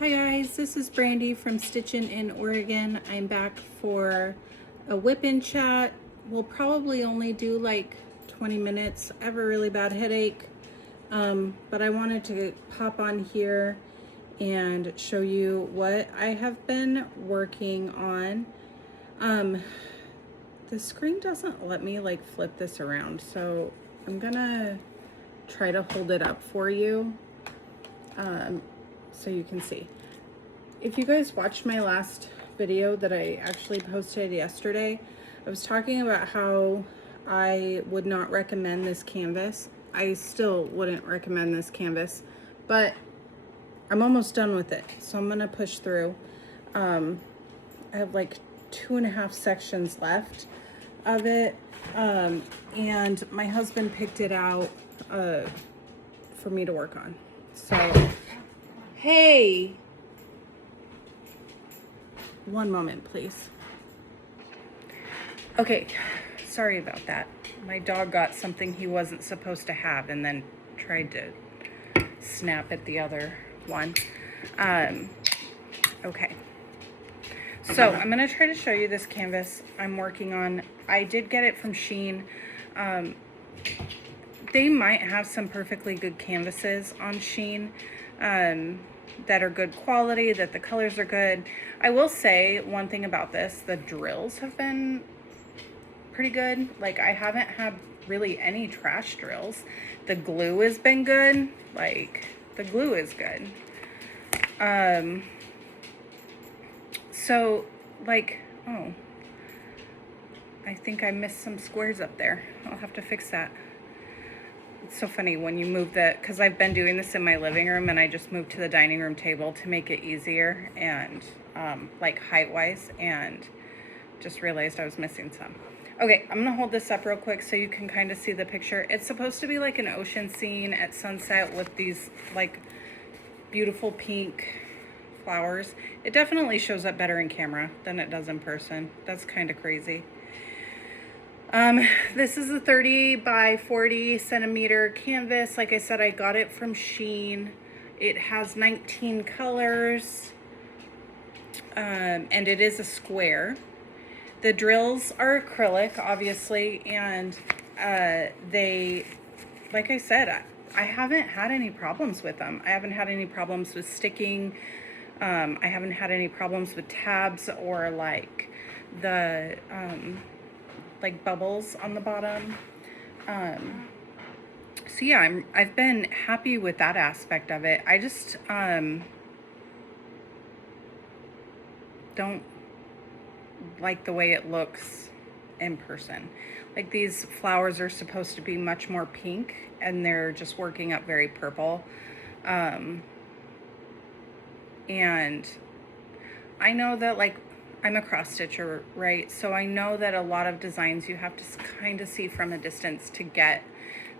Hi guys, this is Brandy from Stitchin' in Oregon. I'm back for a WIP and Chat. We'll probably only do like 20 minutes. I have a really bad headache, but I wanted to pop on here and show you what I have been working on. The screen doesn't let me like flip this around, so I'm gonna try to hold it up for you. So you can see. If you guys watched my last video that I actually posted yesterday, I was talking about how I would not recommend this canvas. I still wouldn't recommend this canvas, but I'm almost done with it, so I'm gonna push through. I have like 2.5 sections left of it, and my husband picked it out for me to work on. So, hey, one moment, please. Okay, sorry about that. My dog got something he wasn't supposed to have and then tried to snap at the other one. Okay. So I'm gonna try to show you this canvas I'm working on. I did get it from Shein. They might have some perfectly good canvases on Shein that are good quality, that the colors are good. I will say one thing about this, the drills have been pretty good. Like, I haven't had really any trash drills. The glue has been good. Like, the glue is good. So, like, oh, I think I missed some squares up there. I'll have to fix that. It's so funny when you move because I've been doing this in my living room and I just moved to the dining room table to make it easier and like height-wise, and just realized I was missing some. Okay, I'm gonna hold this up real quick so you can kind of see the picture. It's supposed to be like an ocean scene at sunset with these like beautiful pink flowers. It definitely shows up better in camera than it does in person. That's kind of crazy. This is a 30 by 40 centimeter canvas. Like I said, I got it from Shein. It has 19 colors, and it is a square. The drills are acrylic, obviously, and they, like I said, I haven't had any problems with them. I haven't had any problems with sticking. I haven't had any problems with tabs or like the like bubbles on the bottom. So yeah, I've been happy with that aspect of it. I just don't like the way it looks in person. Like, these flowers are supposed to be much more pink and they're just working up very purple. And I know that, like, I'm a cross stitcher, right? So I know that a lot of designs you have to kind of see from a distance to get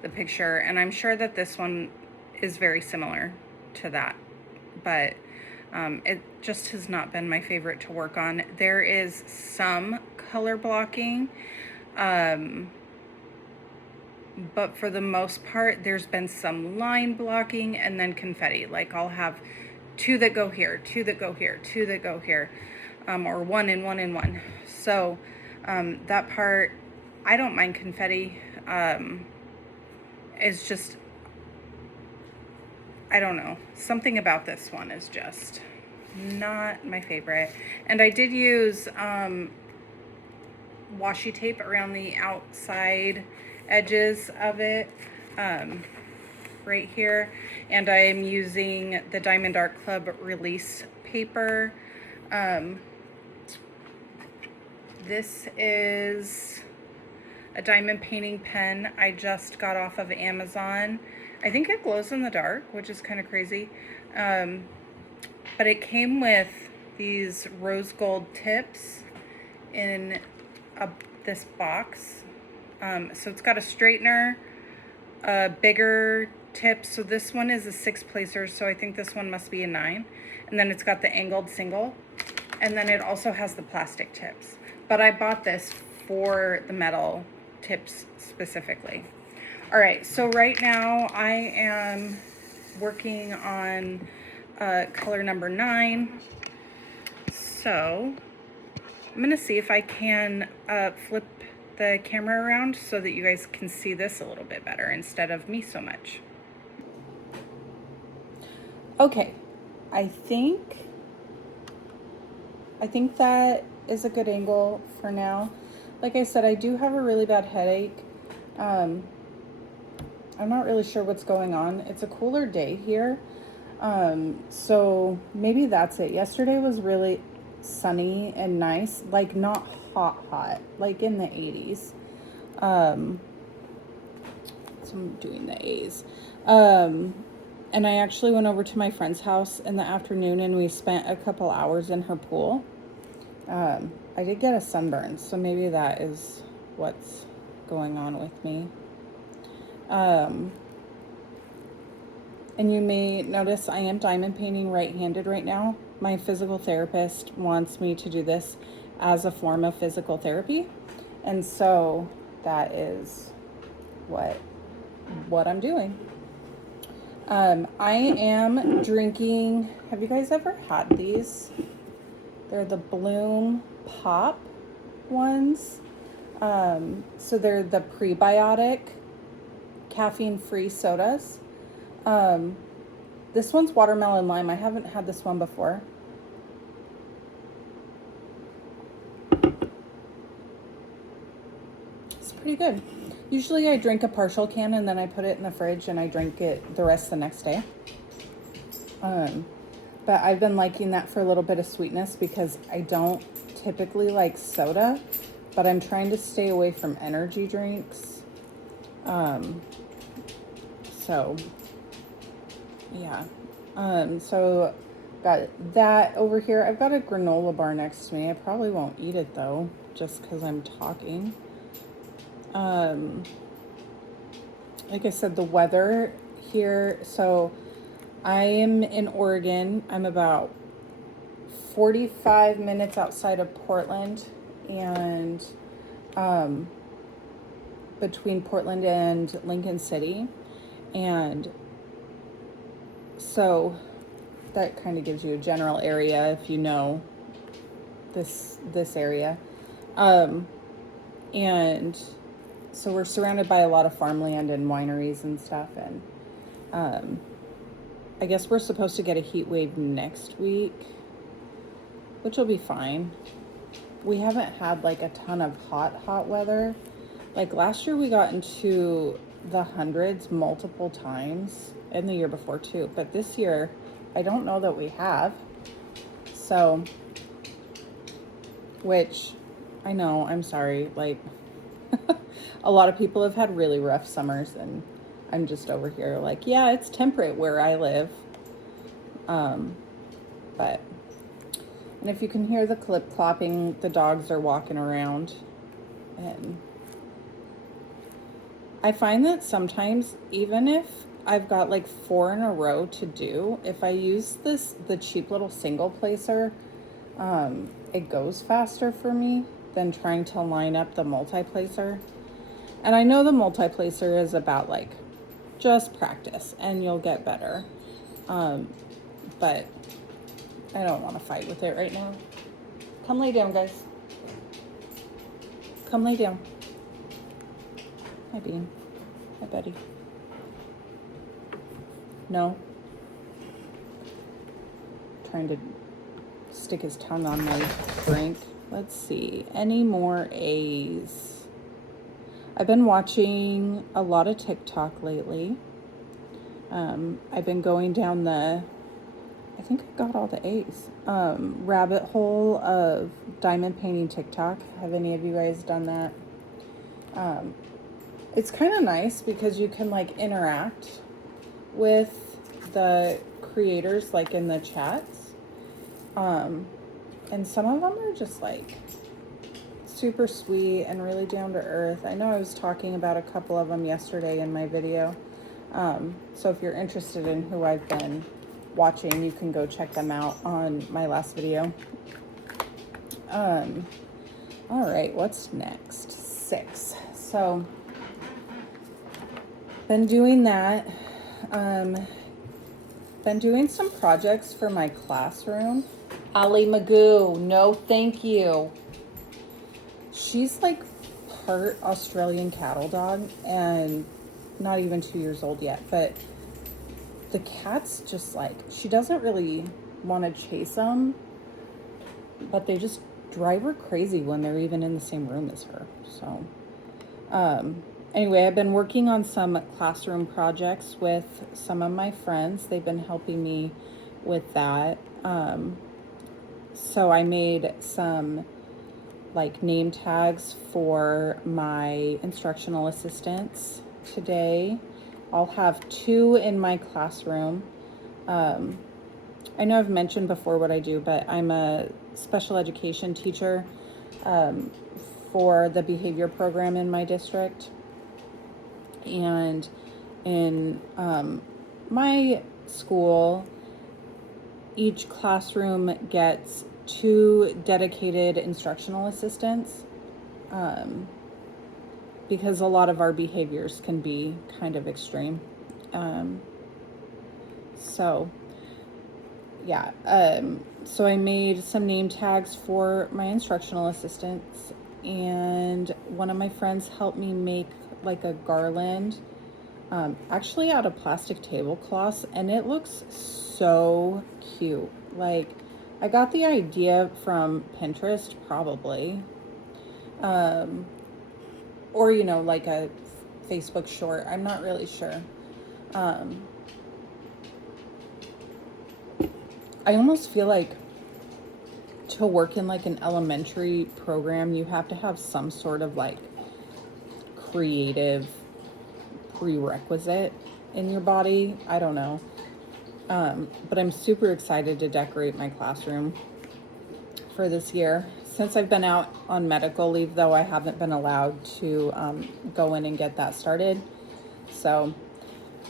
the picture. And I'm sure that this one is very similar to that, but it just has not been my favorite to work on. There is some color blocking, but for the most part, there's been some line blocking and then confetti. Like, I'll have 2 that go here, 2 that go here, 2 that go here, or 1 and 1 and 1. So that part, I don't mind confetti. It's just, I don't know, something about this one is just not my favorite. And I did use washi tape around the outside edges of it, right here, and I'm using the Diamond Art Club release paper. This is a diamond painting pen I just got off of Amazon. I think it glows in the dark, which is kind of crazy. But it came with these rose gold tips in this box. So it's got a straightener, a bigger tip. So this one is a 6 placer, so I think this one must be a 9. And then it's got the angled single. And then it also has the plastic tips. But I bought this for the metal tips specifically. All right, so right now I am working on color number 9. So I'm gonna see if I can flip the camera around so that you guys can see this a little bit better instead of me so much. Okay, I think that is a good angle for now. Like I said, I do have a really bad headache. I'm not really sure what's going on. It's a cooler day here. So maybe that's it. Yesterday was really sunny and nice, like not hot, like in the 80s. So I'm doing the A's. And I actually went over to my friend's house in the afternoon and we spent a couple hours in her pool. I did get a sunburn, so maybe that is what's going on with me. And you may notice I am diamond painting right-handed right now. My physical therapist wants me to do this as a form of physical therapy. And so that is what I'm doing. I am drinking, have you guys ever had these? They're the Bloom Pop ones. So they're the prebiotic caffeine-free sodas. This one's watermelon lime. I haven't had this one before. It's pretty good. Usually I drink a partial can and then I put it in the fridge and I drink it the rest the next day. But I've been liking that for a little bit of sweetness because I don't typically like soda, but I'm trying to stay away from energy drinks. So yeah. So got that over here. I've got a granola bar next to me. I probably won't eat it though, just because I'm talking. Like I said, the weather here, so I am in Oregon. I'm about 45 minutes outside of Portland and between Portland and Lincoln City. And so that kind of gives you a general area if you know this area. And so we're surrounded by a lot of farmland and wineries and stuff. And I guess we're supposed to get a heat wave next week, which will be fine. We haven't had like a ton of hot weather. Like last year we got into the hundreds multiple times, and the year before too. But this year, I don't know that we have. So, which I know, I'm sorry, like a lot of people have had really rough summers and I'm just over here like, yeah, it's temperate where I live. But, and if you can hear the clip clopping, the dogs are walking around. And I find that sometimes, even if I've got like 4 in a row to do, if I use the cheap little single placer, it goes faster for me than trying to line up the multi-placer. And I know the multi-placer is about like just practice and you'll get better. But I don't want to fight with it right now. Come lay down, guys. Come lay down. Hi, Bean. Hi, Betty. No. Trying to stick his tongue on my drink. Let's see. Any more A's? I've been watching a lot of TikTok lately. I've been going down I think I got all the A's. Rabbit hole of diamond painting TikTok. Have any of you guys done that? It's kind of nice because you can like interact with the creators like in the chats. And some of them are just like super sweet and really down to earth. I know I was talking about a couple of them yesterday in my video. So if you're interested in who I've been watching, you can go check them out on my last video. All right, what's next? 6. So been doing that. Been been doing some projects for my classroom. Ali Magoo, no thank you. She's like part Australian cattle dog and not even 2 years old yet, but the cats just like, she doesn't really want to chase them, but they just drive her crazy when they're even in the same room as her. So anyway, I've been working on some classroom projects with some of my friends. They've been helping me with that. So I made some like name tags for my instructional assistants today. I'll have 2 in my classroom. I know I've mentioned before what I do, but I'm a special education teacher for the behavior program in my district. And in my school, each classroom gets 2 dedicated instructional assistants because a lot of our behaviors can be kind of extreme. So I made some name tags for my instructional assistants, and one of my friends helped me make like a garland, actually out of plastic tablecloths, and it looks so cute. Like, I got the idea from Pinterest, probably, or like a Facebook short. I'm not really sure. I almost feel like to work in like an elementary program, you have to have some sort of like creative prerequisite in your body. I don't know. But I'm super excited to decorate my classroom for this year. Since I've been out on medical leave, though, I haven't been allowed to go in and get that started. So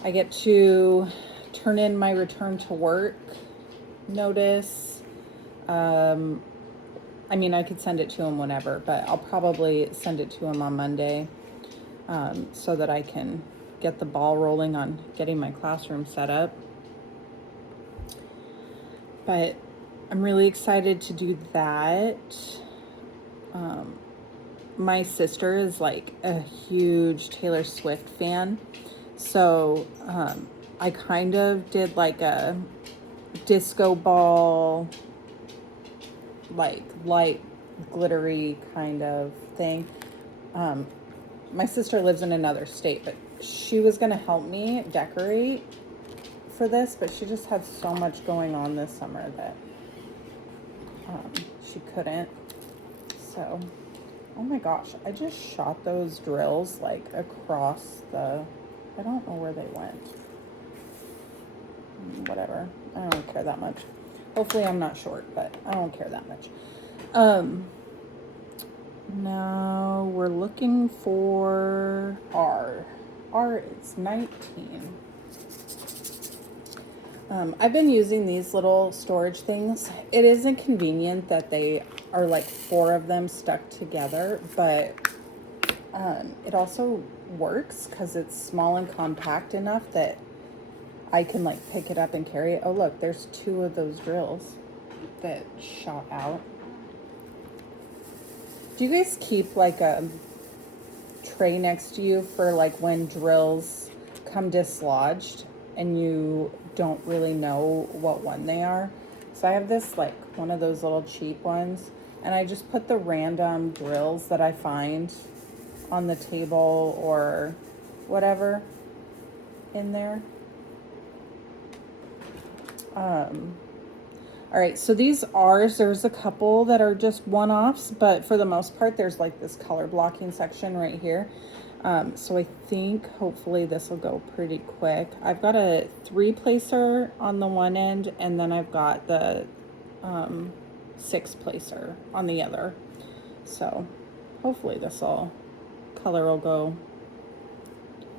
I get to turn in my return to work notice. I mean, I could send it to him whenever, but I'll probably send it to him on Monday so that I can get the ball rolling on getting my classroom set up. But I'm really excited to do that. My sister is like a huge Taylor Swift fan, so I kind of did like a disco ball, like light glittery kind of thing. My sister lives in another state, but she was going to help me decorate for this, but she just had so much going on this summer that she couldn't. So, oh my gosh, I just shot those drills like across the, I don't know where they went. Whatever, I don't care that much. Hopefully I'm not short, but I don't care that much. Now we're looking for R. R is 19. I've been using these little storage things. It is inconvenient that they are like 4 of them stuck together, but it also works because it's small and compact enough that I can like pick it up and carry it. Oh look, there's 2 of those drills that shot out. Do you guys keep like a tray next to you for like when drills come dislodged and you don't really know what one they are? So I have this like one of those little cheap ones, and I just put the random drills that I find on the table or whatever in there. All right, so these R's, there's a couple that are just one-offs, but for the most part, there's like this color blocking section right here. So I think hopefully this will go pretty quick. I've got a 3-placer on the one end, and then I've got the 6-placer on the other. So hopefully this color will go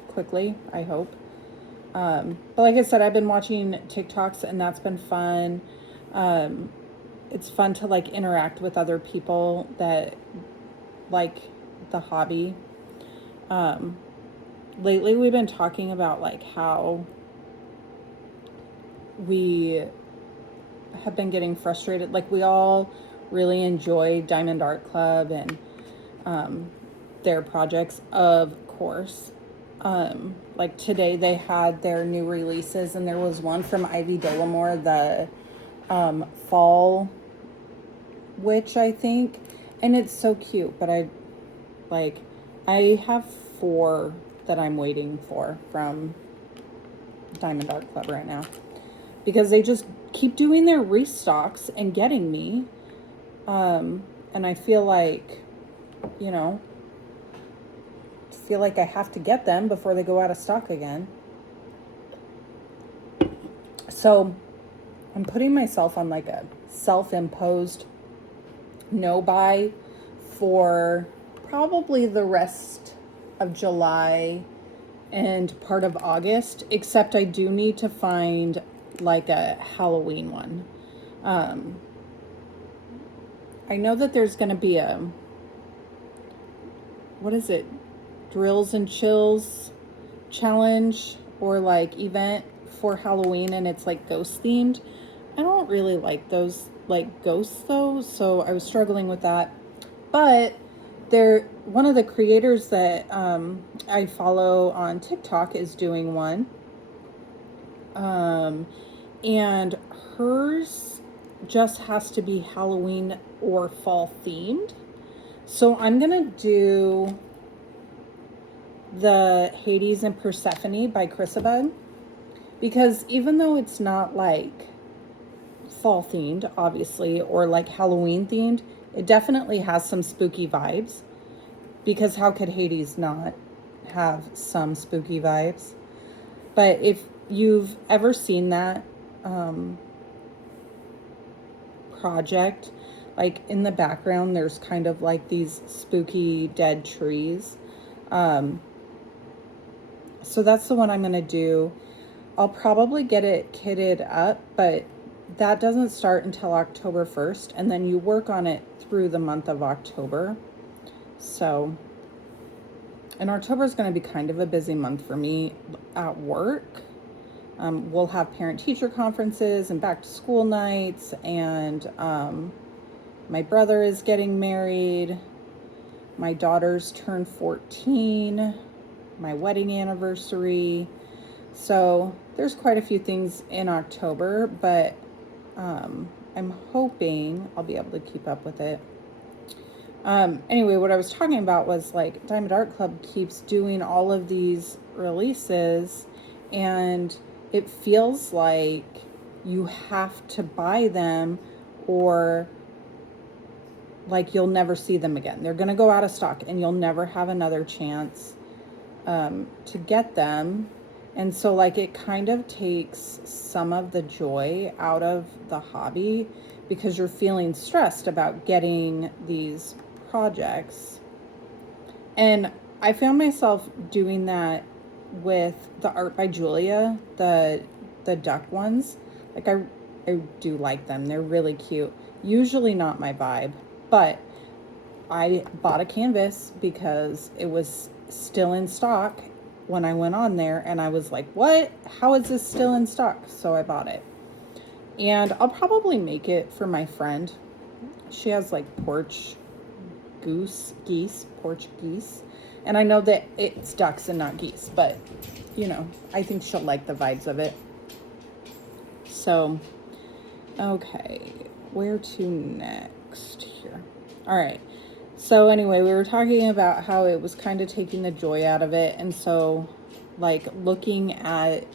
quickly, I hope. But like I said, I've been watching TikToks, and that's been fun. It's fun to like interact with other people that like the hobby. Lately we've been talking about like how we have been getting frustrated. Like, we all really enjoy Diamond Art Club and their projects, of course. Like today they had their new releases, and there was one from Ivy Dollamore, the Fall Witch, I think, and it's so cute. But I have 4 that I'm waiting for from Diamond Art Club right now, because they just keep doing their restocks and getting me. And I feel like, you know, I have to get them before they go out of stock again. So I'm putting myself on like a self-imposed no buy for probably the rest of July and part of August, except I do need to find like a Halloween one. I know that there's going to be a, what is it, Drills and Chills challenge or like event for Halloween, and it's like ghost themed. I don't really like those like ghosts though, so I was struggling with that. But one of the creators that I follow on TikTok is doing one. And hers just has to be Halloween or fall themed. So I'm going to do the Hades and Persephone by Chrysabug, because even though it's not like fall themed, obviously, or like Halloween themed, it definitely has some spooky vibes, because how could Hades not have some spooky vibes? But if you've ever seen that project, like in the background there's kind of like these spooky dead trees. So that's the one I'm going to do. I'll probably get it kitted up, but that doesn't start until October 1st, and then you work on it through the month of October. So, and October is going to be kind of a busy month for me at work. We'll have parent-teacher conferences and back-to-school nights, and my brother is getting married. My daughter's turned 14. My wedding anniversary. So there's quite a few things in October, but I'm hoping I'll be able to keep up with it. Anyway, what I was talking about was like Diamond Art Club keeps doing all of these releases, and it feels like you have to buy them or like you'll never see them again. They're going to go out of stock and you'll never have another chance to get them. And so like it kind of takes some of the joy out of the hobby, because you're feeling stressed about getting these projects. And I found myself doing that with the Art by Julia, the duck ones. Like I do like them. They're really cute. Usually not my vibe, but I bought a canvas because it was still in stock when I went on there, and I was like, what? How is this still in stock? So I bought it. And I'll probably make it for my friend. She has like porch geese. And I know that it's ducks and not geese, but you know, I think she'll like the vibes of it. So, okay, where to next here? All right. So anyway, we were talking about how it was kind of taking the joy out of it. And so like looking at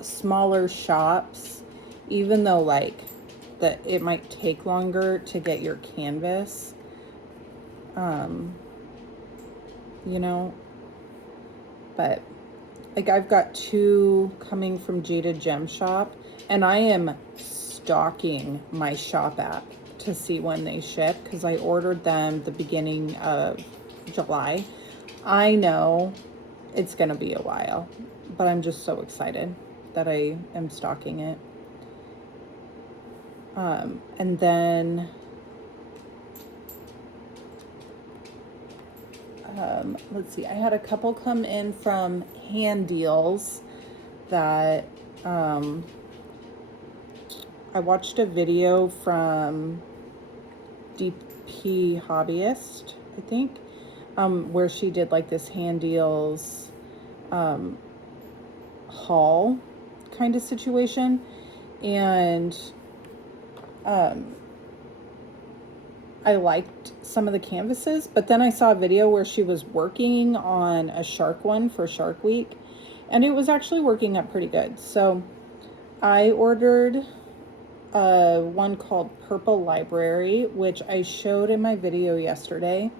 smaller shops, even though like that it might take longer to get your canvas, you know, but like I've got 2 coming from Jada Gem Shop, and I am stalking my shop app to see when they ship, because I ordered them the beginning of July. I know it's going to be a while, but I'm just so excited that I am stalking it. And then let's see, I had a couple come in from Hand Deals that I watched a video from DP Hobbyist, I think, where she did like this hand deals haul kind of situation, and I liked some of the canvases, but then I saw a video where she was working on a shark one for Shark Week, and it was actually working up pretty good. So I ordered one called Purple Library, which I showed in my video yesterday,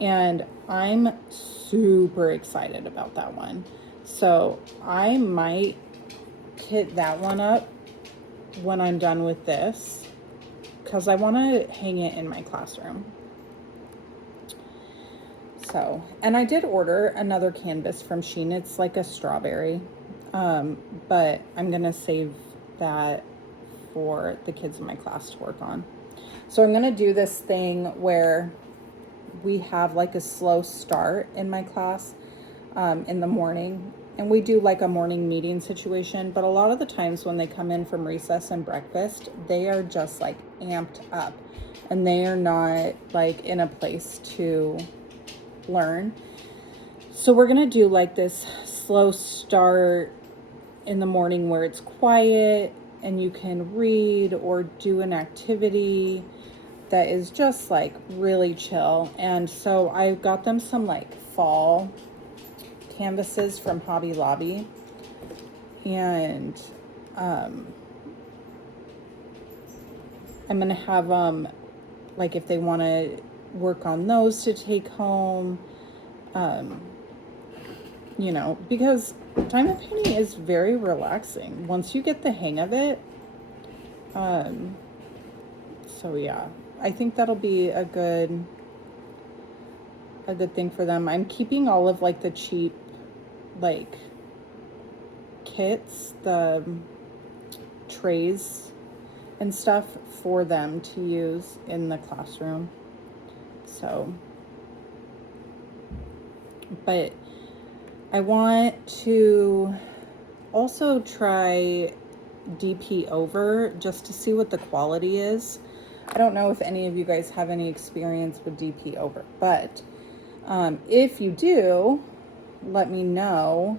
and I'm super excited about that one. So I might hit that one up when I'm done with this, because I want to hang it in my classroom. So, and I did order another canvas from Shein. It's like a strawberry, but I'm gonna save that for the kids in my class to work on. So I'm gonna do this thing where we have like a slow start in my class in the morning, and we do like a morning meeting situation, but a lot of the times when they come in from recess and breakfast, they are just like amped up and they are not like in a place to learn. So we're gonna do like this slow start in the morning where it's quiet and you can read or do an activity that is just like really chill. And so I got them some like fall canvases from Hobby Lobby, and I'm gonna have them like if they want to work on those to take home, you know, because diamond painting is very relaxing once you get the hang of it. So yeah, I think that'll be a good thing for them. I'm keeping all of like the cheap like kits, the trays and stuff for them to use in the classroom. So, but I want to also try DP over just to see what the quality is. I don't know if any of you guys have any experience with DP over, but if you do, let me know.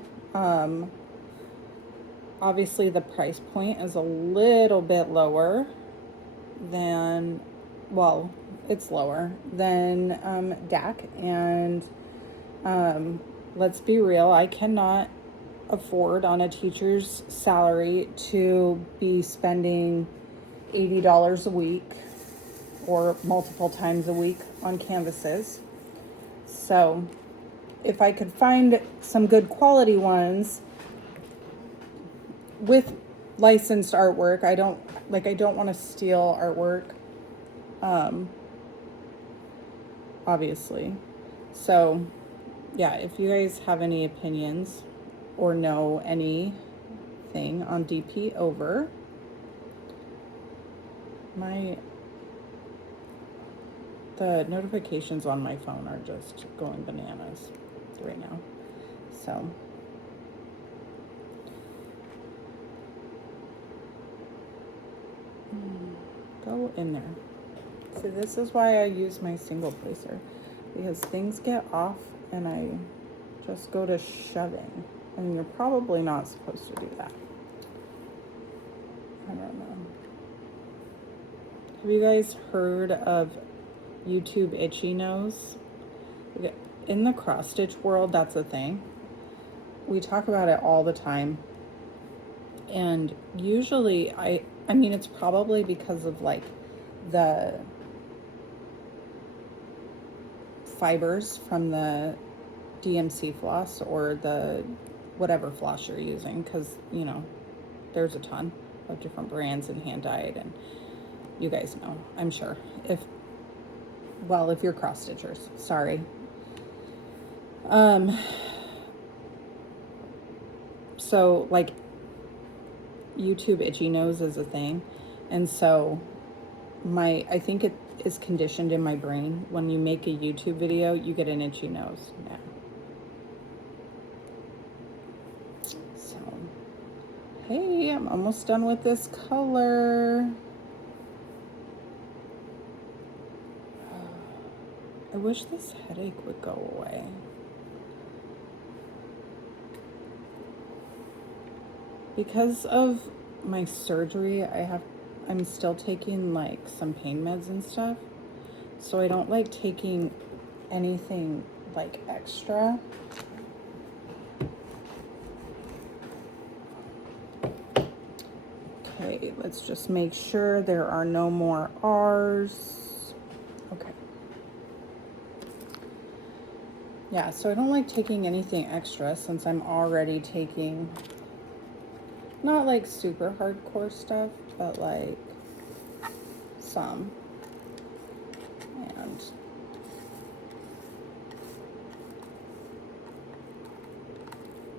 Obviously the price point is a little bit lower than, well, it's lower than DAC, and let's be real, I cannot afford on a teacher's salary to be spending $80 a week or multiple times a week on canvases. So if I could find some good quality ones with licensed artwork, I don't want to steal artwork, obviously. So yeah, if you guys have any opinions or know anything on DP over, the notifications on my phone are just going bananas right now. So go in there. So this is why I use my single placer, because things get off and I just go to shoving, and you're probably not supposed to do that. I don't know. Have you guys heard of YouTube itchy nose? In the cross stitch world, that's a thing. We talk about it all the time. And usually I mean, it's probably because of like the fibers from the DMC floss or the whatever floss you're using, because you know there's a ton of different brands and hand dyed, and you guys know, I'm sure, if you're cross stitchers, sorry. So like YouTube itchy nose is a thing, and so I think it is conditioned in my brain. When you make a YouTube video, you get an itchy nose now. So Hey, I'm almost done with this color. I wish this headache would go away. Because of my surgery, I'm still taking like some pain meds and stuff. So I don't like taking anything like extra. Okay, let's just make sure there are no more R's. Okay. Yeah, so I don't like taking anything extra since I'm already taking not like super hardcore stuff, but like some. And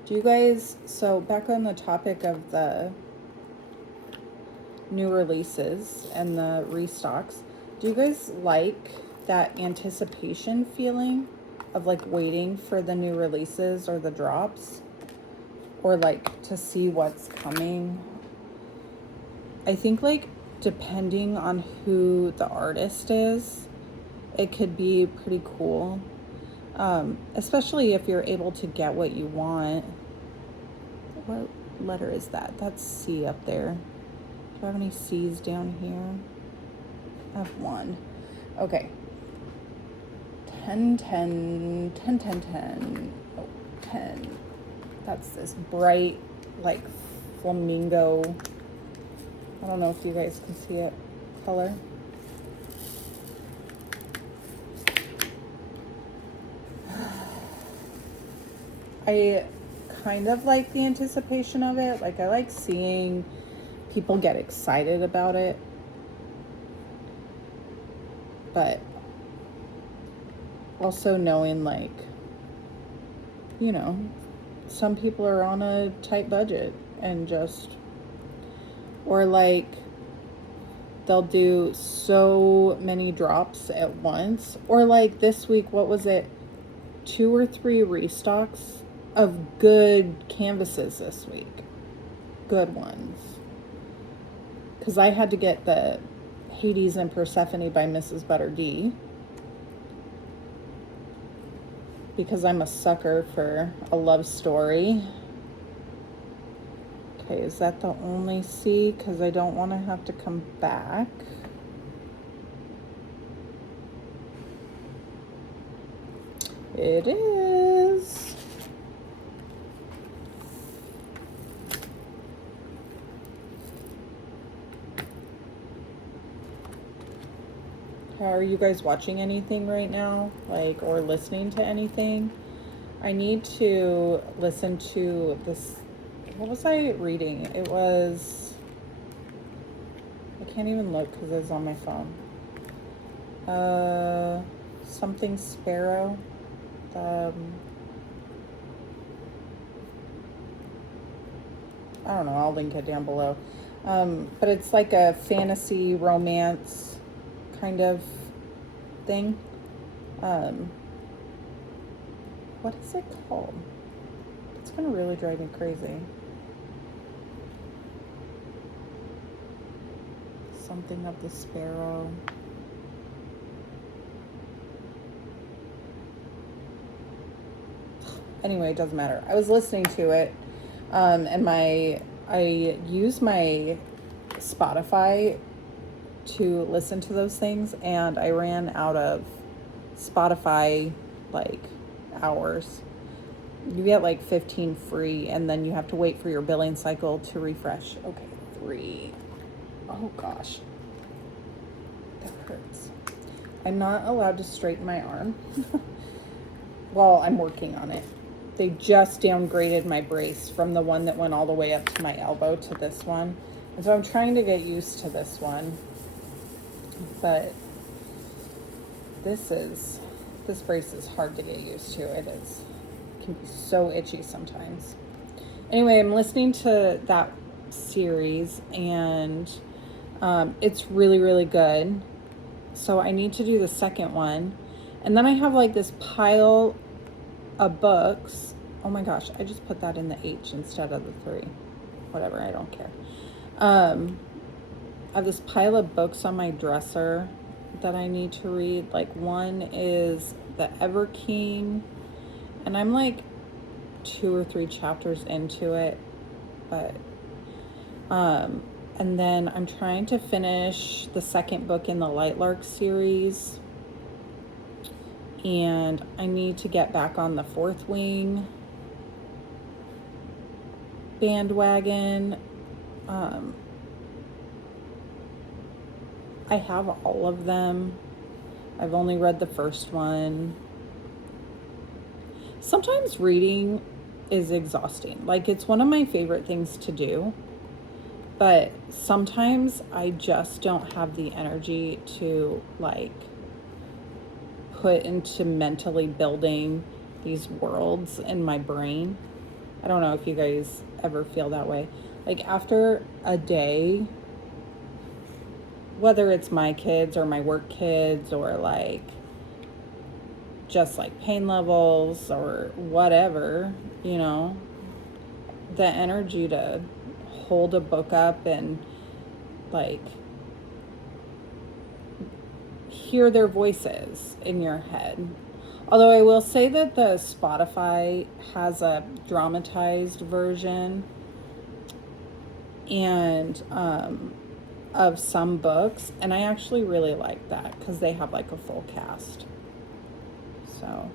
do you guys, so back on the topic of the new releases and the restocks, do you guys like that anticipation feeling of like waiting for the new releases or the drops, or like to see what's coming? I think like depending on who the artist is, it could be pretty cool, especially if you're able to get what you want. What letter is that? That's C up there. Do I have any C's down here? I have one. Okay. 10, 10, 10, 10, 10. Oh, 10. That's this bright, like, flamingo. I don't know if you guys can see it. Color. I kind of like the anticipation of it. Like, I like seeing people get excited about it. But also knowing, like, you know, some people are on a tight budget and just, or like, they'll do so many drops at once. Or like this week, what was it? 2 or 3 restocks of good canvases this week. Good ones. Because I had to get the Hades and Persephone by Mrs. Butter D. Because I'm a sucker for a love story. Okay, is that the only C? Because I don't want to have to come back. It is. Are you guys watching anything right now? Like, or listening to anything? I need to listen to this. What was I reading? It was, I can't even look because it's on my phone. Something Sparrow. I don't know, I'll link it down below. But it's like a fantasy romance kind of thing. What is it called? It's gonna really drive me crazy. Something of the Sparrow. Anyway, it doesn't matter. I was listening to it, and I use my Spotify to listen to those things, and I ran out of Spotify like hours. You get like 15 free, and then you have to wait for your billing cycle to refresh. Okay, 3. Oh gosh, that hurts. I'm not allowed to straighten my arm. Well, I'm working on it. They just downgraded my brace from the one that went all the way up to my elbow to this one. And so I'm trying to get used to this one. But this brace is hard to get used to. It can be so itchy sometimes. Anyway, I'm listening to that series, and it's really, really good. So I need to do the second one. And then I have like this pile of books. Oh my gosh, I just put that in the H instead of the 3. whatever, I don't care. I have this pile of books on my dresser that I need to read. Like, one is The Ever King, and I'm like 2 or 3 chapters into it, but and then I'm trying to finish the second book in the Lightlark series, and I need to get back on the Fourth Wing bandwagon. I have all of them. I've only read the first one. Sometimes reading is exhausting. Like, it's one of my favorite things to do, but sometimes I just don't have the energy to like put into mentally building these worlds in my brain. I don't know if you guys ever feel that way. Like, after a day, whether it's my kids or my work kids or like just like pain levels or whatever, you know, the energy to hold a book up and like hear their voices in your head. Although I will say that the Spotify has a dramatized version and of some books, and I actually really like that because they have like a full cast. So,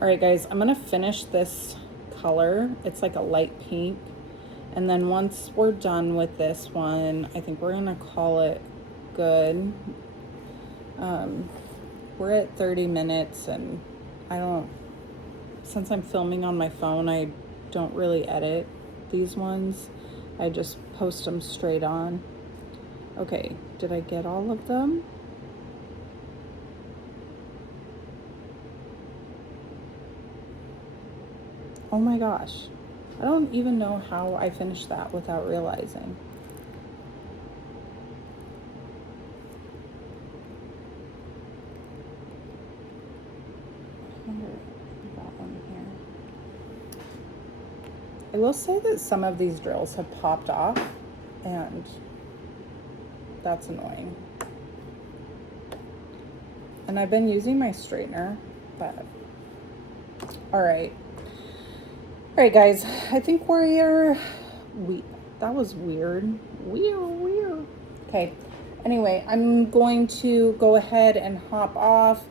all right, guys, I'm gonna finish this color. It's like a light pink, and then once we're done with this one, I think we're gonna call it good. We're at 30 minutes, and since I'm filming on my phone, I don't really edit these ones. I just post them straight on. Okay, did I get all of them? Oh my gosh. I don't even know how I finished that without realizing. I wonder if that one here. I will say that some of these drills have popped off, and that's annoying. And I've been using my straightener, but all right. All right, guys, I think that was weird. Weird. Okay. Anyway, I'm going to go ahead and hop off.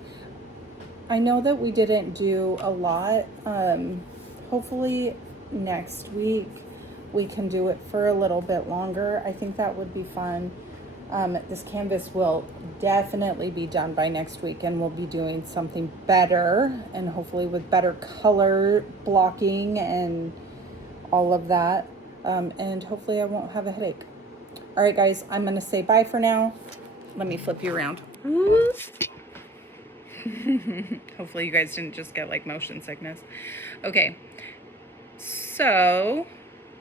I know that we didn't do a lot. Hopefully next week we can do it for a little bit longer. I think that would be fun. This canvas will definitely be done by next week, and we'll be doing something better, and hopefully with better color blocking and all of that. And hopefully I won't have a headache. All right, guys, I'm going to say bye for now. Let me flip you around. Hopefully you guys didn't just get like motion sickness. Okay. So,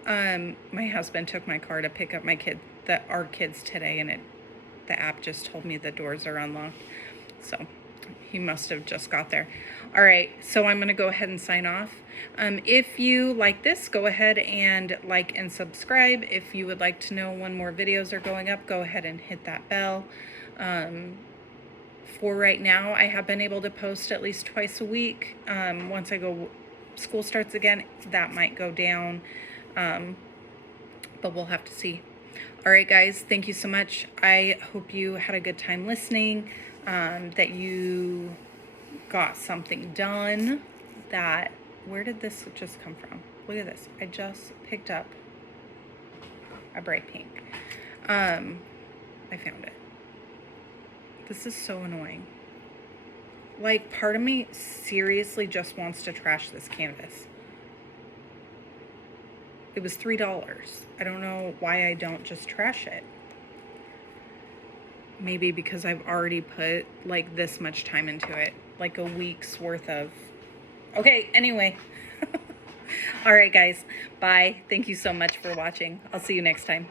my husband took my car to pick up our kids today, and the app just told me the doors are unlocked. So he must have just got there. All right, so I'm going to go ahead and sign off. If you like this, go ahead and like and subscribe. If you would like to know when more videos are going up, go ahead and hit that bell. For right now, I have been able to post at least twice a week. Once school starts again, that might go down, but we'll have to see. All right, guys, thank you so much. I hope you had a good time listening, that you got something done. Where did this just come from? Look at this. I just picked up a bright pink. I found it. This is so annoying. Like, part of me seriously just wants to trash this canvas. It was $3. I don't know why I don't just trash it. Maybe because I've already put like this much time into it, like a week's worth of. Okay, anyway. All right, guys. Bye. Thank you so much for watching. I'll see you next time.